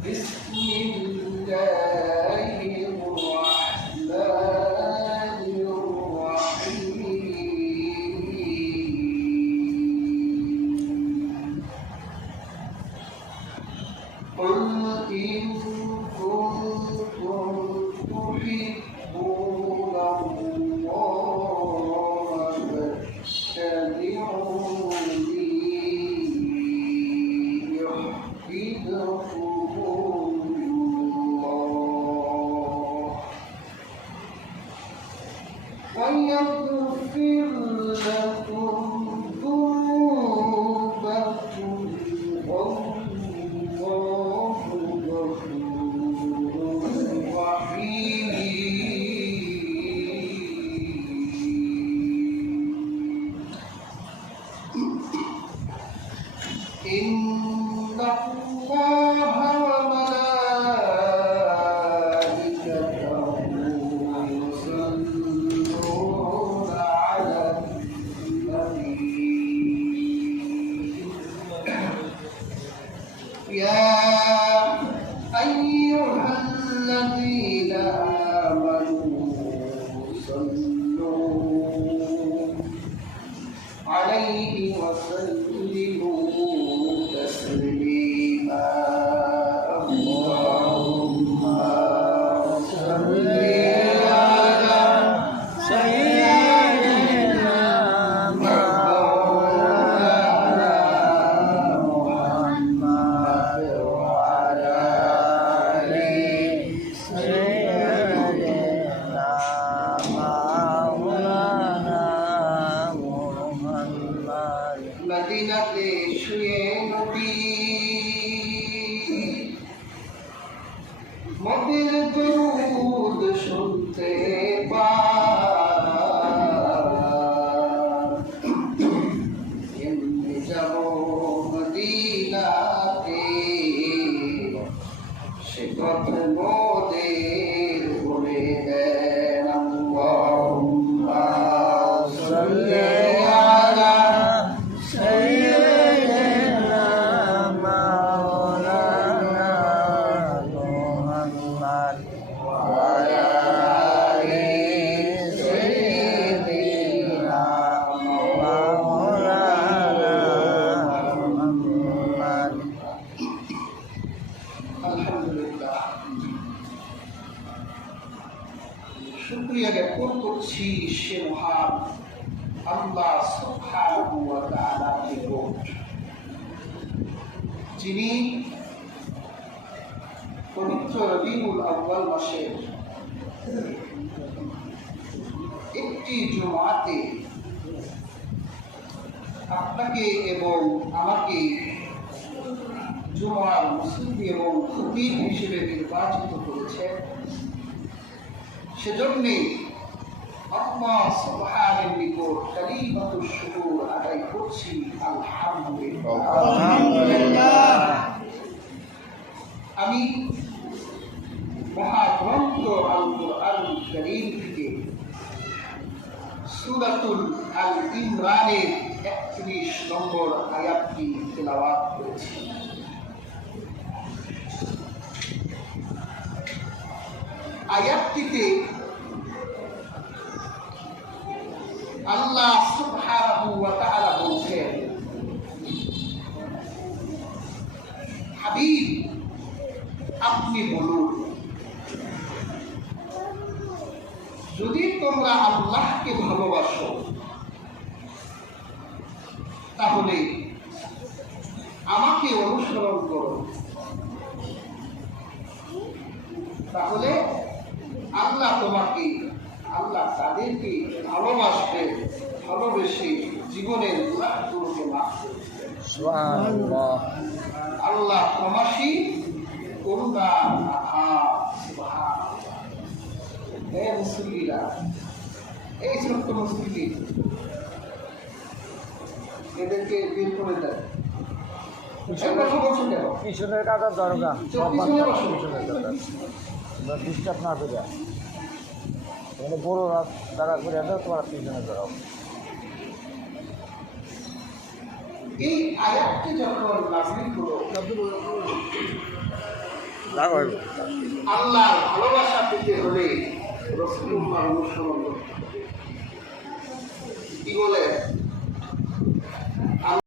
بسم الله الرحمن الرحيم قل إن كنتم تحبون الله فاتبعوني يحببكم ويغفر لكم ذنوبكم والله غفور رحيم إن الله وملائكته يصلون على النبي يا أيها الذين آمنوا صلوا عليه وسلموا تسليما اللهم صل على سيدنا مولانا محمد وعلى آل سيدنا مولانا محمد মদিনাতে শুয়ে নবী মদের দরুদ শুনতে এমনি যাব মদিনাতে সে কথা মোদের বলে দেন আল্লাহুম্মা সাল্লি আলা سيدنا مولانا محمد وعلى آل سيدنا مولانا محمد الحمد لله শুকরিয়া জ্ঞাপন করছি সে মহান আল্লাহ সুবহানাহু ওয়া তাআলার নিকট যিনি পবিত্র রবিউল আউয়াল মাসের একটি জুমাতে আপনাকে এবং আমাকে জুমার মুসল্লি এবং খতিব হিসেবে নির্বাচিত করেছেন সেজন্যে আল্লাহ সুবহানাহু নিকট কালিমাতুশ শুকর আদায় করছি আলহামদুলিল্লাহ। আমি মহাগ্রন্থ আল কুরআনুল কারীম থেকে সূরাতুল আল ইমরানের 31 নম্বর আয়াতটি তেলাওয়াত করেছি। আয়াতটিতে আল্লাহ সুবহানাহু ওয়া তাআলা বলছেন, হাবিব আপনি বলুন, যদি তোমরা আল্লাহকে ভালোবাসো তাহলে আমাকে অনুসরণ করো, তাহলে আল্লাহ তোমাকে আল্লাহ তাদেরকে ভালোবাসবে, ভালোবেসে জীবনের গুনাহগুলোকে মাফ করবে। সুবহানাল্লাহ। আল্লাহ ক্ষমাশীল, করুণা আধার। সুবহানাল্লাহ। হে মুসল্লিরা, এই ছোট্ট মুসল্লি, এদেরকে বের করে দেন। পিছনের কাটার দরকার, ডিস্টার্ব না করে বড় রাত দাঁড়া করে দাও, তোমার পিছনে দাঁড়াও। এই আয়াতটি যখন নাযিল হলো আল্লাহর ভালোবাসা পেতে হলে রাসূলুল্লাহর অনুসরণ করতে হবে।